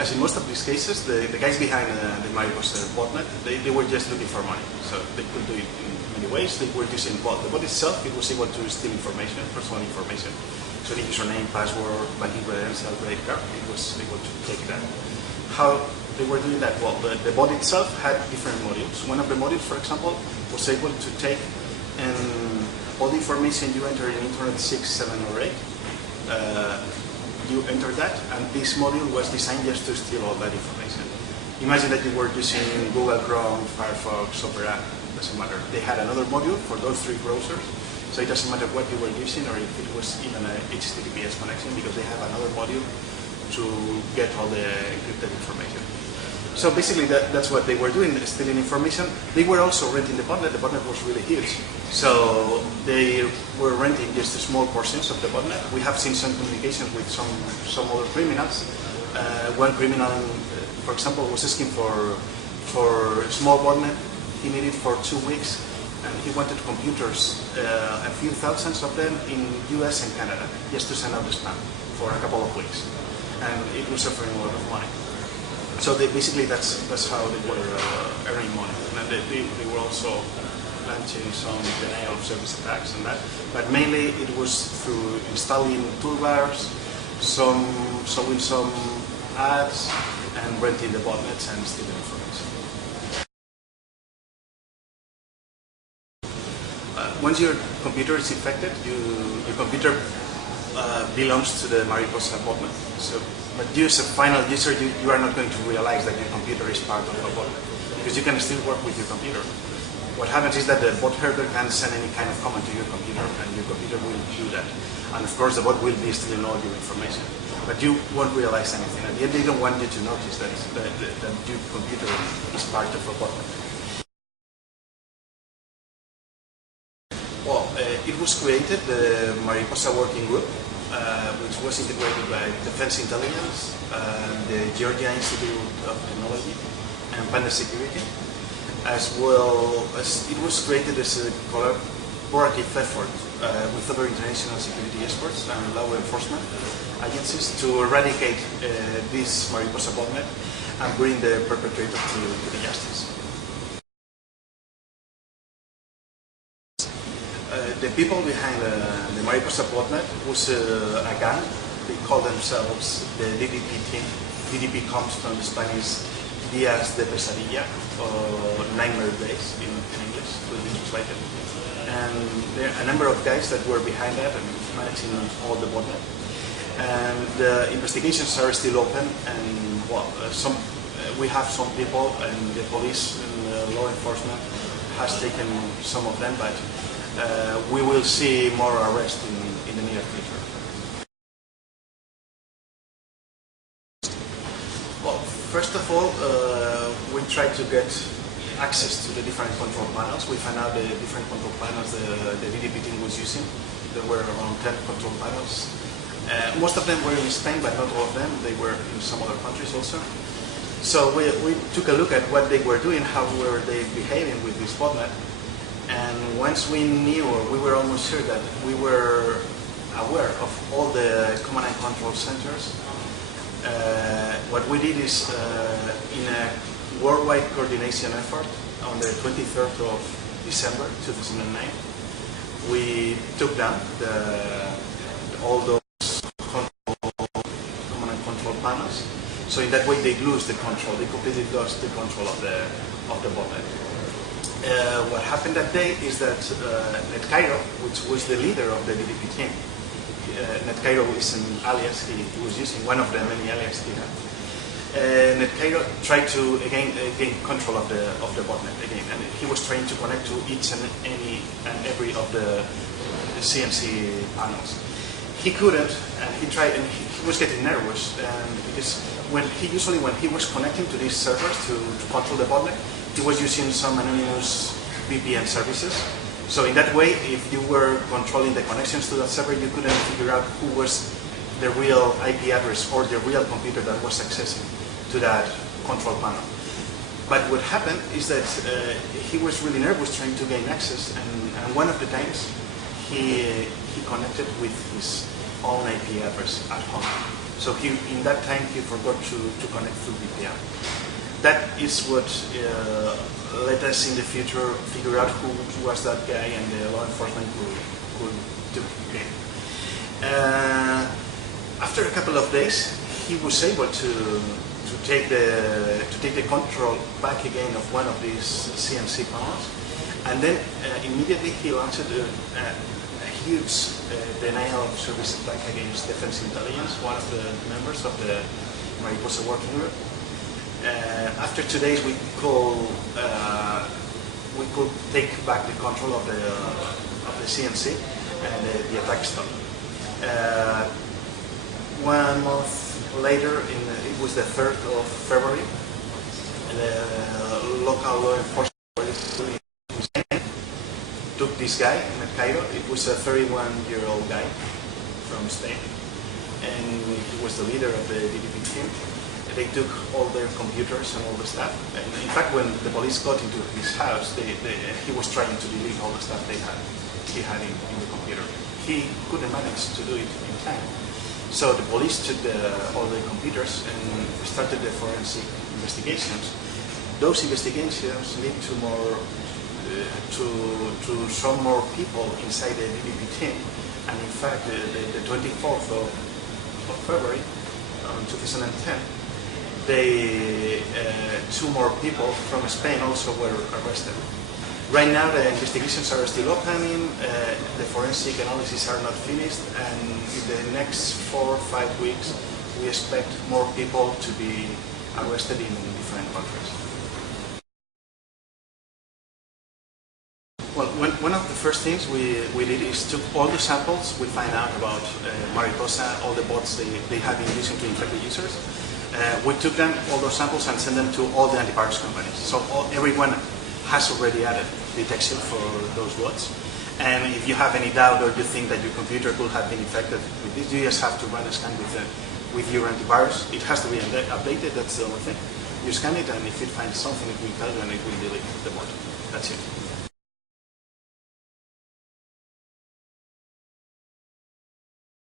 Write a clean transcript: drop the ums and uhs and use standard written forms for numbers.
as in most of these cases, the guys behind the Mariposa Botnet, they were just looking for money. So they could do it in many ways. They were using the bot itself. It was able to steal information, personal information. So the username, password, banking credential, credit card, it was able to take that. How they were doing that? Well, the bot itself had different modules. One of the modules, for example, was able to take all the information you enter in Internet 6, 7, or 8. You enter that, and this module was designed just to steal all that information. Imagine that you were using Google Chrome, Firefox, Opera, doesn't matter. They had another module for those three browsers, so it doesn't matter what you were using or if it was even a HTTPS connection, because they have another module to get all the encrypted information. So basically that's what they were doing, stealing information. They were also renting the botnet. The botnet was really huge. So they were renting just small portions of the botnet. We have seen some communications with some other criminals. One criminal, for example, was asking for a small botnet. He needed for 2 weeks, and he wanted computers, a few thousands of them in US and Canada, just to send out the spam for a couple of weeks. And it was offering a lot of money. So basically that's how they were earning money. And they were also launching some denial of service attacks and that. But mainly it was through installing toolbars, showing some ads, and renting the botnets and stealing information. Once your computer is infected, your computer belongs to the Mariposa Botnet. But you as a final user, you are not going to realize that your computer is part of a botnet, because you can still work with your computer. What happens is that the bot herder can send any kind of command to your computer, and your computer will do that. And of course, the bot will be stealing all your information, but you won't realize anything. At the end, they don't want you to notice that your computer is part of a botnet. Well, it was created, the Mariposa Working Group, which was integrated by Defense Intelligence, the Georgia Institute of Technology, and PandaLabs Security, as well as it was created as a collaborative effort with other international security experts and law enforcement agencies to eradicate this Mariposa Botnet and bring the perpetrator to the justice. The people behind the Mariposa Botnet was a gang. They call themselves the DDP team. DDP comes from the Spanish Días de Pesadilla, or Nightmare Days in English, will be translated. And there are a number of guys that were behind that and managing all the botnet. And the investigations are still open, and well, we have some people, and the police and law enforcement has taken some of them, but we will see more arrests in the near future. Well, first of all, we tried to get access to the different control panels. We found out the different control panels the DDP team was using. There were around 10 control panels. Most of them were in Spain, but not all of them. They were in some other countries also. So we took a look at what they were doing, how were they behaving with this botnet. And once we knew, or we were almost sure that we were aware of all the command and control centers, what we did is, in a worldwide coordination effort, on the 23rd of December 2009, we took down all those command and control panels. So in that way, they lose the control. They completely lost the control of the botnet. What happened that day is that NetCairo, which was the leader of the DDP team, NetCairo is an alias he was using, one of the many aliases he had. NetCairo tried to again gain control of the botnet again, and he was trying to connect to each and every of the CNC panels. He couldn't, and he tried, and he was getting nervous, because when he was connecting to these servers to control the botnet, he was using some anonymous VPN services. So in that way, if you were controlling the connections to that server, you couldn't figure out who was the real IP address or the real computer that was accessing to that control panel. But what happened is that he was really nervous trying to gain access, and one of the times he connected with his own IP address at home. So in that time he forgot to connect through VPN. That is what let us in the future figure out who was that guy, and the law enforcement could do it. After a couple of days, he was able to take the control back again of one of these CNC panels, and then immediately he launched a huge denial of service attack against Defense Intelligence, one of the members of the Mariposa working group. After 2 days, we could take back the control of the CNC, and the attack stopped. 1 month later, it was the 3rd of February, the local law enforcement took this guy in Cairo. It was a 31-year-old guy from Spain, and he was the leader of the DDP team. They took all their computers and all the stuff. And in fact, when the police got into his house, he was trying to delete all the stuff he had in the computer. He couldn't manage to do it in time. So the police took all the computers and started the forensic investigations. Those investigations lead to some more people inside the DDP team. And in fact, the 24th of February, 2010, two more people from Spain also were arrested. Right now the investigations are still opening, the forensic analyses are not finished, and in the next 4 or 5 weeks we expect more people to be arrested in different countries. Well, one of the first things we did is took all the samples we find out about Mariposa, all the bots they have been using to infect the users. We took them, all those samples, and sent them to all the antivirus companies. So everyone has already added detection for those bots. And if you have any doubt or you think that your computer could have been infected with this, you just have to run a scan with your antivirus. It has to be updated, that's the only thing. You scan it, and if it finds something, it will tell you and it will delete the bot. That's it.